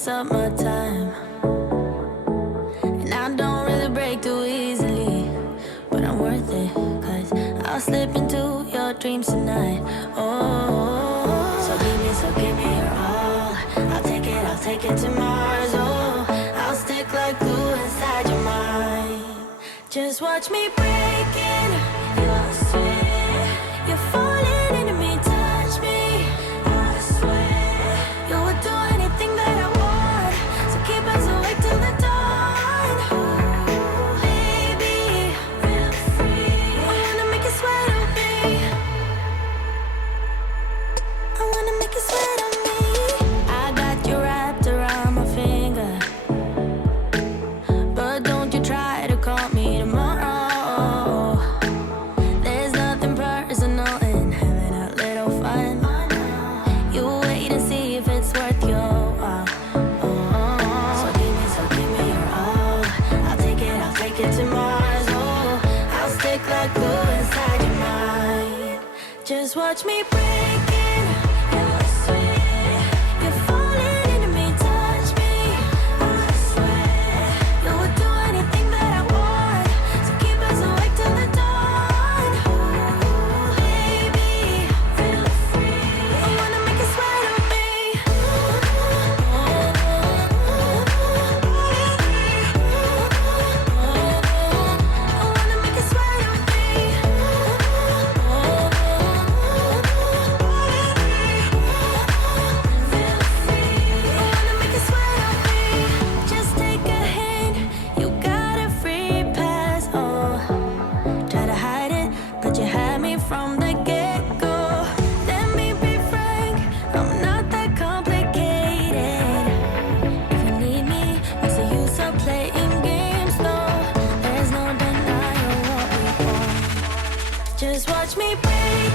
takes up my time. And I don't really break too easily, but I'm worth it, cause I'll slip into your dreams tonight. Oh, so give me your all. I'll take it to Mars. Oh, I'll stick like glue inside your mind. Just watch me breaking your sweat. You're falling into me, touch me. I swear you would do anything that I want. So keep us awake till the dawn. Ooh, baby, feel free. I wanna make you sweat on me. I wanna make you sweat on me. I got you wrapped around my finger, but don't you try to call me tomorrow. There's nothing personal in having a little fun. You wait and see if it's worth your while. So give me your all. I'll take it to Mars. Oh, I'll stick like glue inside your mind. Just watch me breaking your sweat. You're falling into me, touch me. I swear you would do anything that I want. So keep us awake till the dawn. Ooh, baby, feel free. I wanna make you sweat on me. I wanna make you sweat on me. Feel free. I wanna make you sweat on me. Just take a hint, you got a free pass. Oh, try to hide it, but you had me from the get-go. Let me be frank, I'm not that complicated. If you need me, what's the use of playing games though? There's no denying what we want. Just watch me break